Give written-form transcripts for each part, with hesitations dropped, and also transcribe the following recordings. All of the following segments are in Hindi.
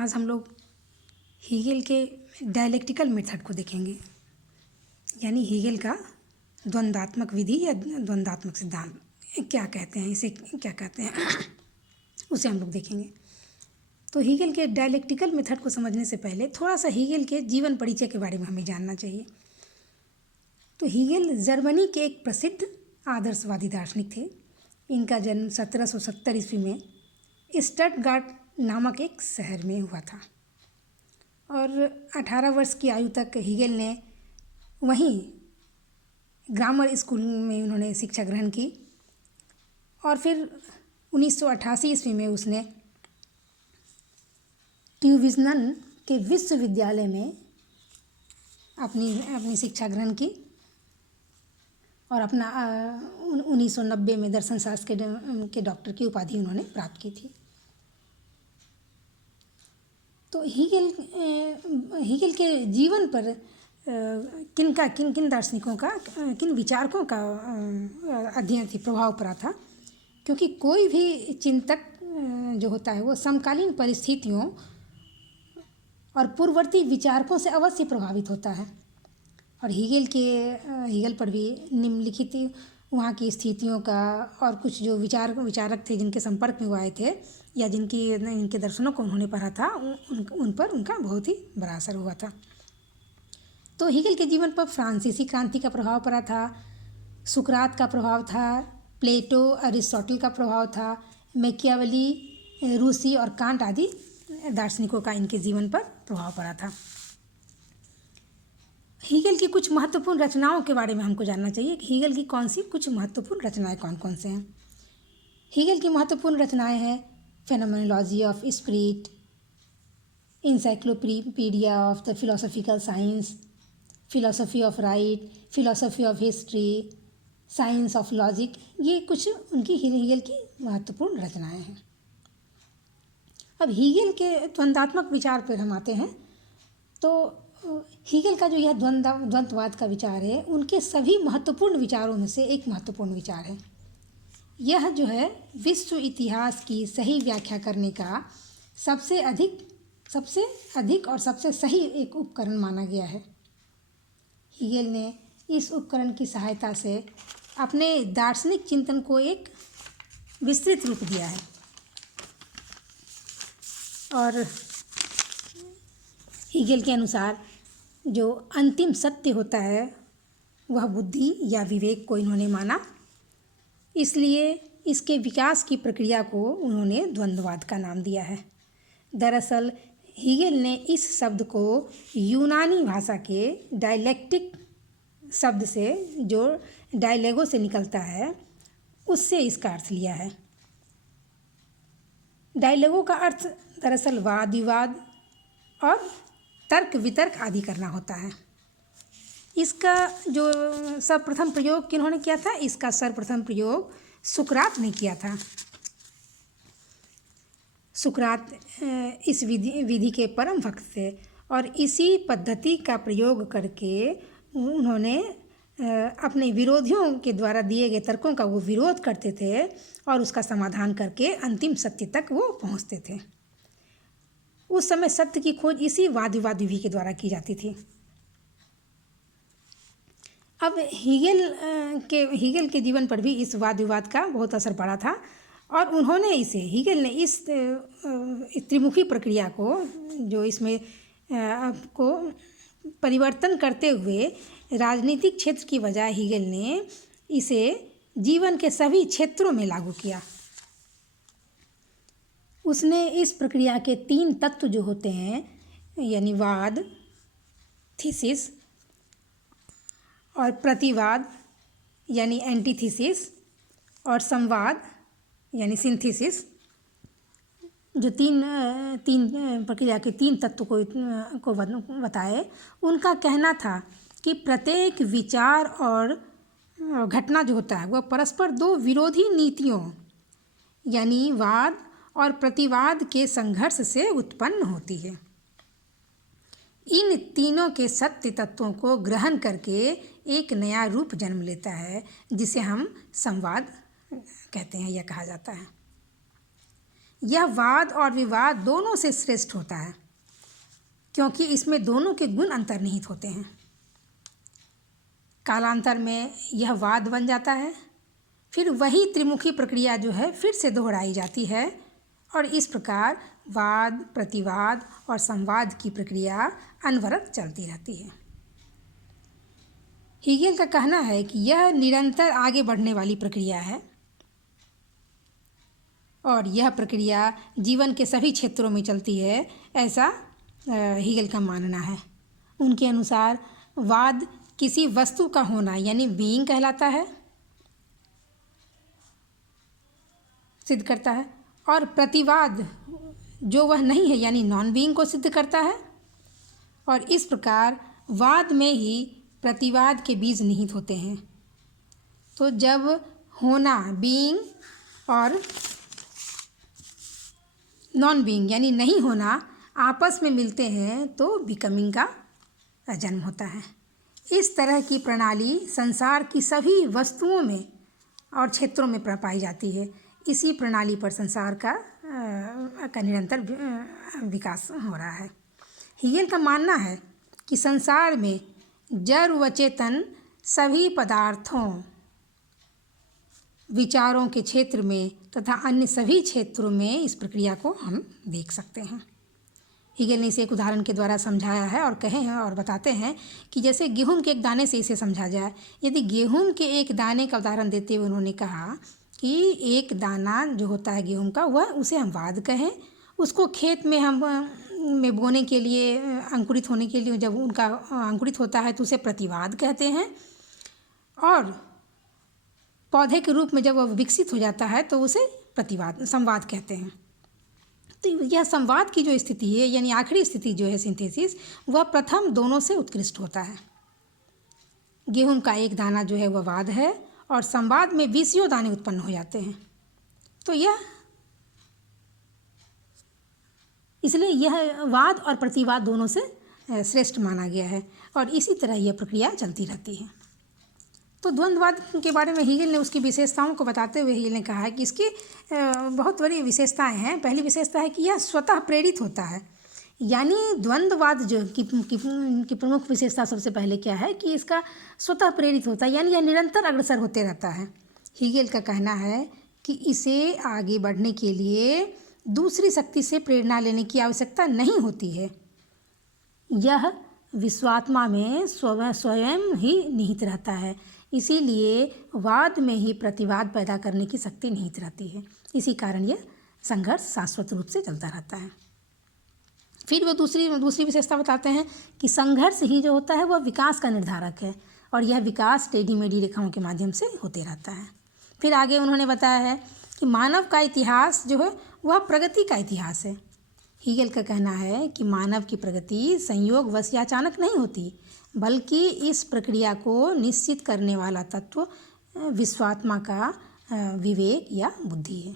आज हम लोग हीगेल के डायलेक्टिकल मेथड को देखेंगे, यानी हीगेल का द्वंद्वात्मक विधि या द्वंद्वात्मक सिद्धांत क्या कहते हैं, इसे क्या कहते हैं उसे हम लोग देखेंगे। तो हीगेल के डायलेक्टिकल मेथड को समझने से पहले थोड़ा सा हीगेल के जीवन परिचय के बारे में हमें जानना चाहिए। तो हीगेल जर्मनी के एक प्रसिद्ध आदर्शवादी दार्शनिक थे। इनका जन्म 1770 ईस्वी में स्टटगार्ट नामक एक शहर में हुआ था और 18 वर्ष की आयु तक हीगेल ने वहीं ग्रामर स्कूल में उन्होंने शिक्षा ग्रहण की और फिर 1988 ईस्वी में उसने ट्यूबिंगन के विश्वविद्यालय में अपनी शिक्षा ग्रहण की और अपना 1990 में दर्शन शास्त्र के डॉक्टर की उपाधि उन्होंने प्राप्त की थी। तो हीगेल के जीवन पर किन दार्शनिकों का, किन विचारकों का अध्ययन थी, प्रभाव पड़ा था, क्योंकि कोई भी चिंतक जो होता है वो समकालीन परिस्थितियों और पूर्ववर्ती विचारकों से अवश्य प्रभावित होता है। और हीगेल पर भी निम्नलिखित वहाँ की स्थितियों का और कुछ जो विचारक थे जिनके संपर्क में वो आए थे या इनके दर्शनों को उन्होंने पढ़ा था, उन पर उनका बहुत ही बड़ा असर हुआ था। तो हीगेल के जीवन पर फ्रांसीसी क्रांति का प्रभाव पड़ा था, सुकरात का प्रभाव था, प्लेटो अरिस्टोटल का प्रभाव था, मैकियावेली, रूसी और कांट आदि दार्शनिकों का इनके जीवन पर प्रभाव पड़ा था। हीगेल की कुछ महत्वपूर्ण रचनाओं के बारे में हमको जानना चाहिए कि हीगेल की कौन सी कुछ महत्वपूर्ण रचनाएं कौन कौन से हैं। हीगेल की महत्वपूर्ण रचनाएं हैं phenomenology of spirit, encyclopedia of the philosophical science, philosophy of right, philosophy of history, science of logic. ये कुछ उनकी हीगेल की महत्वपूर्ण रचनाएं हैं। अब हीगेल के द्वंद्वात्मक विचार पर हम आते हैं। तो हीगेल का जो यह द्वंद्ववाद का विचार है, उनके सभी महत्वपूर्ण विचारों में से एक महत्वपूर्ण विचार है। यह जो है विश्व इतिहास की सही व्याख्या करने का सबसे अधिक और सबसे सही एक उपकरण माना गया है। हीगेल ने इस उपकरण की सहायता से अपने दार्शनिक चिंतन को एक विस्तृत रूप दिया है और हीगेल के अनुसार जो अंतिम सत्य होता है वह बुद्धि या विवेक को इन्होंने माना, इसलिए इसके विकास की प्रक्रिया को उन्होंने द्वंद्ववाद का नाम दिया है। दरअसल हीगेल ने इस शब्द को यूनानी भाषा के डायलेक्टिक शब्द से, जो डायलेगो से निकलता है, उससे इसका अर्थ लिया है। डायलेगो का अर्थ दरअसल वाद विवाद और तर्क वितर्क आदि करना होता है। इसका जो सर्वप्रथम प्रयोग किन्होंने किया था, इसका सर्वप्रथम प्रयोग सुकरात ने किया था। सुकरात इस विधि के परम भक्त थे और इसी पद्धति का प्रयोग करके उन्होंने अपने विरोधियों के द्वारा दिए गए तर्कों का वो विरोध करते थे और उसका समाधान करके अंतिम सत्य तक वो पहुंचते थे। उस समय सत्य की खोज इसी वाद विवाद विधि के द्वारा की जाती थी। अब हीगेल के जीवन पर भी इस वाद विवाद का बहुत असर पड़ा था और हीगेल ने इस त्रिमुखी प्रक्रिया को, जो इसमें को परिवर्तन करते हुए राजनीतिक क्षेत्र की बजाय हीगेल ने इसे जीवन के सभी क्षेत्रों में लागू किया। उसने इस प्रक्रिया के 3 तत्व जो होते हैं, यानी वाद, थीसिस, और प्रतिवाद यानी एंटीथीसिस, और संवाद यानी सिंथेसिस, जो तीन प्रक्रिया के 3 तत्व को बताए। उनका कहना था कि प्रत्येक विचार और घटना जो होता है वह परस्पर 2 विरोधी नीतियों यानी वाद और प्रतिवाद के संघर्ष से उत्पन्न होती है। इन तीनों के सत्य तत्वों को ग्रहण करके एक नया रूप जन्म लेता है, जिसे हम संवाद कहते हैं या कहा जाता है। यह वाद और विवाद दोनों से श्रेष्ठ होता है, क्योंकि इसमें दोनों के गुण अंतर्निहित होते हैं। कालांतर में यह वाद बन जाता है, फिर वही त्रिमुखी प्रक्रिया जो है फिर से दोहराई जाती है, और इस प्रकार वाद, प्रतिवाद और संवाद की प्रक्रिया अनवरत चलती रहती है। हीगेल का कहना है कि यह निरंतर आगे बढ़ने वाली प्रक्रिया है, और यह प्रक्रिया जीवन के सभी क्षेत्रों में चलती है, ऐसा हीगेल का मानना है। उनके अनुसार वाद किसी वस्तु का होना यानी बीइंग कहलाता है, सिद्ध करता है, और प्रतिवाद जो वह नहीं है यानी नॉन बीइंग को सिद्ध करता है। और इस प्रकार वाद में ही प्रतिवाद के बीज निहित होते हैं। तो जब होना बीइंग और नॉन बीइंग यानी नहीं होना आपस में मिलते हैं तो बिकमिंग का जन्म होता है। इस तरह की प्रणाली संसार की सभी वस्तुओं में और क्षेत्रों में पाई जाती है। इसी प्रणाली पर संसार का निरंतर विकास हो रहा है। हीगेल का मानना है कि संसार में जड़ व चेतन सभी पदार्थों, विचारों के क्षेत्र में तथा अन्य सभी क्षेत्रों में इस प्रक्रिया को हम देख सकते हैं। हीगेल ने इसे एक उदाहरण के द्वारा समझाया है और कहे हैं और बताते हैं कि जैसे गेहूं के एक दाने से इसे समझा जाए। यदि गेहूं के एक दाने का उदाहरण देते हुए उन्होंने कहा कि एक दाना जो होता है गेहूं का, वह उसे हम वाद कहें। उसको खेत में हम बोने के लिए, अंकुरित होने के लिए जब उनका अंकुरित होता है तो उसे प्रतिवाद कहते हैं, और पौधे के रूप में जब वह विकसित हो जाता है तो उसे संवाद कहते हैं। तो यह संवाद की जो स्थिति है यानी आखिरी स्थिति जो है सिंथेसिस, वह प्रथम दोनों से उत्कृष्ट होता है। गेहूं का एक दाना जो है वह वाद है, और संवाद में 20 दाने उत्पन्न हो जाते हैं। तो यह इसलिए यह वाद और प्रतिवाद दोनों से श्रेष्ठ माना गया है, और इसी तरह यह प्रक्रिया चलती रहती है। तो द्वंद्ववाद के बारे में हीगेल ने उसकी विशेषताओं को बताते हुए हीगेल ने कहा है कि इसकी बहुत बड़ी विशेषताएं हैं। पहली विशेषता है कि यह स्वतः प्रेरित होता है, यानी द्वंद्ववाद जो की प्रमुख विशेषता सबसे पहले क्या है कि इसका स्वतः प्रेरित होता है, यानी यह निरंतर अग्रसर होते रहता है। हीगेल का कहना है कि इसे आगे बढ़ने के लिए दूसरी शक्ति से प्रेरणा लेने की आवश्यकता नहीं होती है। यह विश्वात्मा में स्वयं ही निहित रहता है, इसीलिए वाद में ही प्रतिवाद पैदा करने की शक्ति निहित रहती है। इसी कारण यह संघर्ष शाश्वत रूप से चलता रहता है। फिर वो दूसरी विशेषता बताते हैं कि संघर्ष ही जो होता है वह विकास का निर्धारक है, और यह विकास टेढ़ी मेढ़ी रेखाओं के माध्यम से होते रहता है। फिर आगे उन्होंने बताया है कि मानव का इतिहास जो है वह प्रगति का इतिहास है। हीगेल का कहना है कि मानव की प्रगति संयोगवश या अचानक नहीं होती, बल्कि इस प्रक्रिया को निश्चित करने वाला तत्व विश्वात्मा का विवेक या बुद्धि है।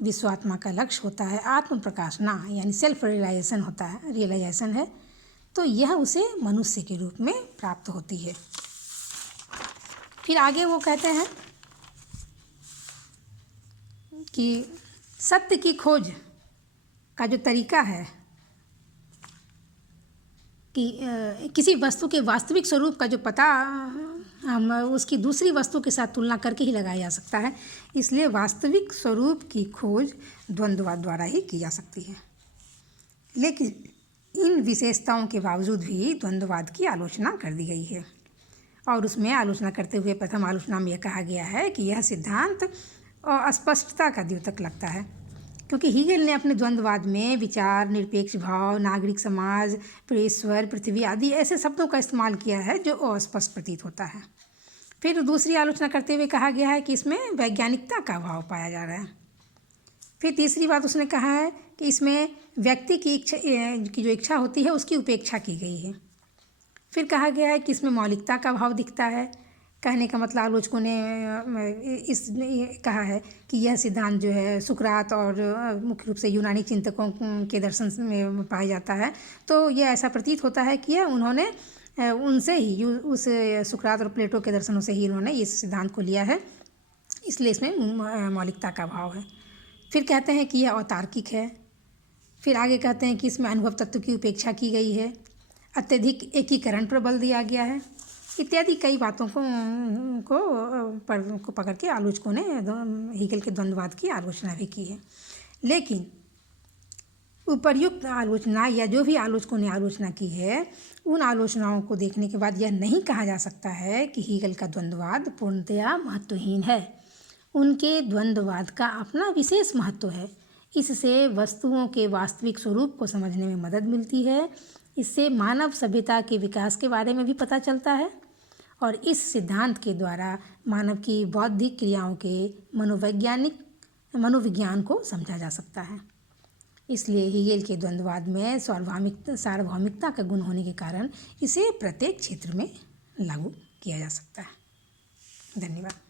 विश्वात्मा का लक्ष्य होता है आत्म प्रकाशना यानी सेल्फ रियलाइजेशन है, तो यह उसे मनुष्य के रूप में प्राप्त होती है। फिर आगे वो कहते हैं कि सत्य की खोज का जो तरीका है कि किसी वस्तु के वास्तविक स्वरूप का जो पता हम उसकी दूसरी वस्तु के साथ तुलना करके ही लगाया जा सकता है, इसलिए वास्तविक स्वरूप की खोज द्वंद्ववाद द्वारा ही की जा सकती है। लेकिन इन विशेषताओं के बावजूद भी द्वंद्ववाद की आलोचना कर दी गई है, और उसमें आलोचना करते हुए प्रथम आलोचना में यह कहा गया है कि यह सिद्धांत अस्पष्टता का द्योतक लगता है, क्योंकि हीगेल ने अपने द्वंद्ववाद में विचार, निरपेक्ष भाव, नागरिक समाज, ईश्वर, पृथ्वी आदि ऐसे शब्दों का इस्तेमाल किया है जो अस्पष्ट प्रतीत होता है। फिर दूसरी आलोचना करते हुए कहा गया है कि इसमें वैज्ञानिकता का अभाव पाया जा रहा है। फिर तीसरी बात उसने कहा है कि इसमें व्यक्ति की जो इच्छा होती है उसकी उपेक्षा की गई है। फिर कहा गया है कि इसमें मौलिकता का अभाव दिखता है। कहने का मतलब आलोचकों ने कहा है कि यह सिद्धांत जो है सुकरात और मुख्य रूप से यूनानी चिंतकों के दर्शन में पाया जाता है, तो यह ऐसा प्रतीत होता है कि उन्होंने उनसे ही उस सुकरात और प्लेटो के दर्शनों से ही उन्होंने इस सिद्धांत को लिया है, इसलिए इसमें मौलिकता का अभाव है। फिर कहते हैं कि यह अतार्किक है। फिर आगे कहते हैं कि इसमें अनुभव तत्व की उपेक्षा की गई है, अत्यधिक एकीकरण पर बल दिया गया है, इत्यादि कई बातों को पकड़ के आलोचकों ने हेगेल के द्वंद्ववाद की आलोचना भी की है। लेकिन उपर्युक्त आलोचना या जो भी आलोचकों ने आलोचना की है, उन आलोचनाओं को देखने के बाद यह नहीं कहा जा सकता है कि हेगेल का द्वंद्ववाद पूर्णतया महत्वहीन है। उनके द्वंद्ववाद का अपना विशेष महत्व है। इससे वस्तुओं के वास्तविक स्वरूप को समझने में मदद मिलती है। इससे मानव सभ्यता के विकास के बारे में भी पता चलता है और इस सिद्धांत के द्वारा मानव की बौद्धिक क्रियाओं के मनोविज्ञान को समझा जा सकता है। इसलिए हेगेल के द्वंद्ववाद में सार्वभौमिकता का गुण होने के कारण इसे प्रत्येक क्षेत्र में लागू किया जा सकता है। धन्यवाद।